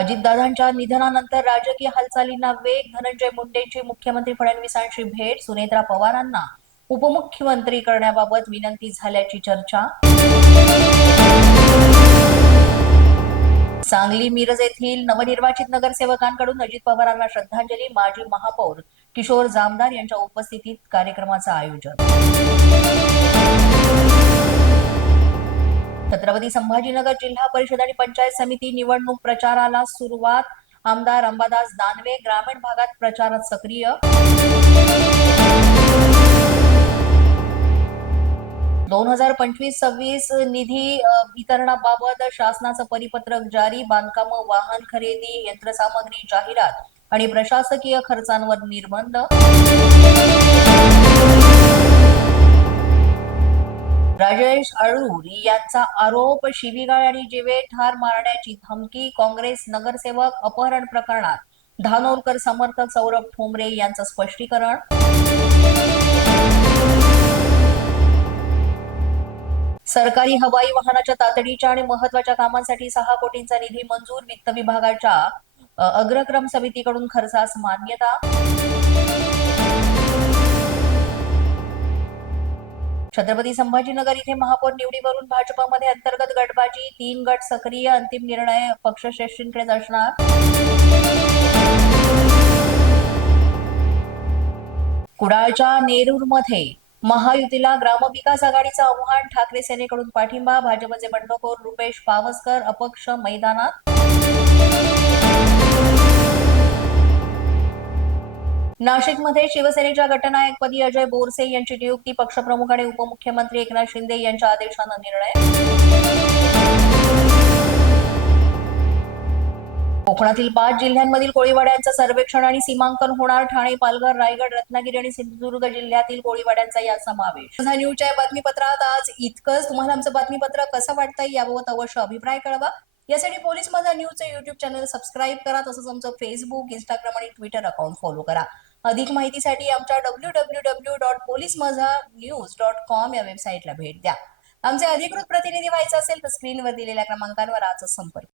अजितदादांच्या निधनानंतर राजकीय हालचालींना वेग धनंजय मुंडेंची मुख्यमंत्री फडणवीसांशी भेट सुनेत्रा पवारांना उपमुख्यमंत्री करण्याबाबत विनंती झाल्याची चर्चा. सांगली मिरज येथील नवनिर्वाचित नगरसेवकांकडून अजित पवारांना श्रद्धांजली माजी महापौर किशोर जामदार यांच्या उपस्थितीत कार्यक्रमाचं आयोजन. छत्रपती संभाजीनगर जिल्हा परिषद आणि पंचायत समिती निवडणूक प्रचाराला सुरुवात. आमदार अंबादास दानवे ग्रामीण भागात प्रचारात सक्रिय. दोन हजार पंचवीस सव्वीस निधी वितरणाबाबत शासनाचं परिपत्रक जारी बांधकाम वाहन खरेदी यंत्रसामग्री जाहिरात आणि प्रशासकीय खर्चांवर निर्बंध. राजेश अळूर यांचा आरोप शिवीगाळ आणि जिवे ठार मारण्याची धमकी काँग्रेस नगरसेवक अपहरण प्रकरणात. धानोरकर समर्थक सौरभ ठोंबरे यांचं स्पष्टीकरण. सरकारी हवाई वाहनाच्या तातडीच्या आणि महत्त्वाच्या कामांसाठी सहा कोटींचा निधी मंजूर वित्त विभागाच्या अग्रक्रम समितीकडून खर्चास मान्यता. छत्रपती संभाजीनगर इथे महापौर निवडीवरून भाजपमध्ये अंतर्गत गटबाजी तीन गट सक्रिय अंतिम निर्णय पक्षश्रेष्ठींकडेच असणार कुडाळच्या नेरूरमध्ये महायुतीला ग्रामविकास आघाडीचं आव्हान ठाकरे सेनेकडून पाठिंबा भाजपचे बंडखोर रुपेश पावसकर अपक्ष मैदानात. नाशिकमध्ये शिवसेनेच्या गटनायकपदी अजय बोरसे यांची नियुक्ती पक्षप्रमुख आणि उपमुख्यमंत्री एकनाथ शिंदे यांच्या आदेशानं निर्णय. कोकणातील पाच जिल्ह्यांमधील कोळीवाड्यांचं सर्वेक्षण आणि सीमांकन होणार. ठाणे पालघर रायगड रत्नागिरी आणि सिंधुदुर्ग जिल्ह्यातील कोळीवाड्यांचा यात समावेश. न्यूजच्या या बातमीपत्रात आज इतकंच. तुम्हाला आमचं बातमीपत्र कसं वाटतंय याबाबत अवश्य अभिप्राय कळवा. यासाठी पोलीस माझा न्यूजचं युट्यूब चॅनल सबस्क्राईब करा. तसंच आमचं फेसबुक इंस्टाग्राम आणि ट्विटर अकाउंट फॉलो करा. अधिक माहितीसाठी आमच्या W W W dot police Majha news dot com या वेबसाईटला भेट द्या. आमचे अधिकृत प्रतिनिधी व्हायचं असेल तर स्क्रीनवर दिलेल्या क्रमांकांवर आजच संपर्क